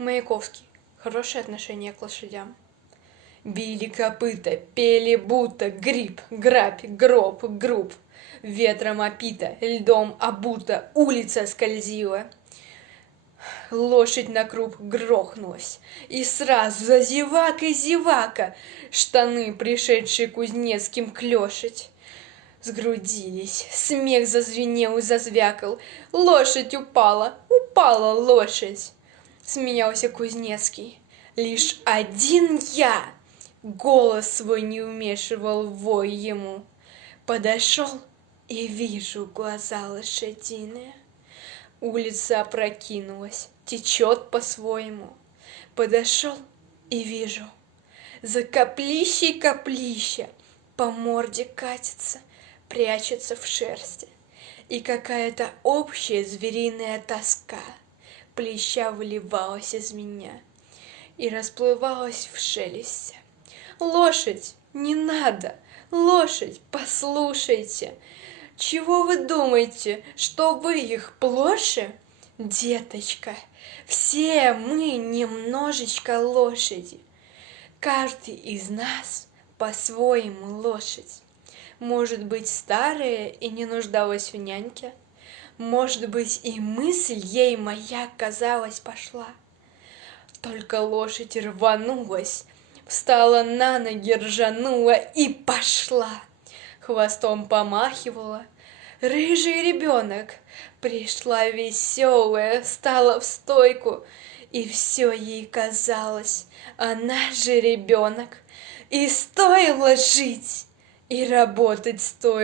Маяковский. Хорошее отношение к лошадям. Били копыта, пели будто гриб, грабь, гроб, груб. Ветром опита, льдом обута, улица скользила. Лошадь на круп грохнулась, и сразу зазевак и зевака, штаны, пришедшие Кузнецким клешить, сгрудились, смех зазвенел и зазвякал. Лошадь упала, упала лошадь. Смеялся Кузнецкий. Лишь один я голос свой не умешивал в вой ему. Подошел и вижу глаза лошадиные. Улица опрокинулась, течет по-своему. Подошел и вижу, за каплищей каплища по морде катится, прячется в шерсти. И какая-то общая звериная тоска плеща выливалась из меня и расплывалась в шелесте. Лошадь, не надо! Лошадь, послушайте! Чего вы думаете, что вы их плоше? Деточка, все мы немножечко лошади. Каждый из нас по-своему лошадь. Может быть, старая и не нуждалась в няньке. Может быть, и мысль ей моя, казалось, пошла. Только лошадь рванулась, встала на ноги, ржанула и пошла. Хвостом помахивала. Рыжий ребенок пришла веселая, стала в стойку, и все ей казалось, она же ребенок, и стоило жить, и работать стоило.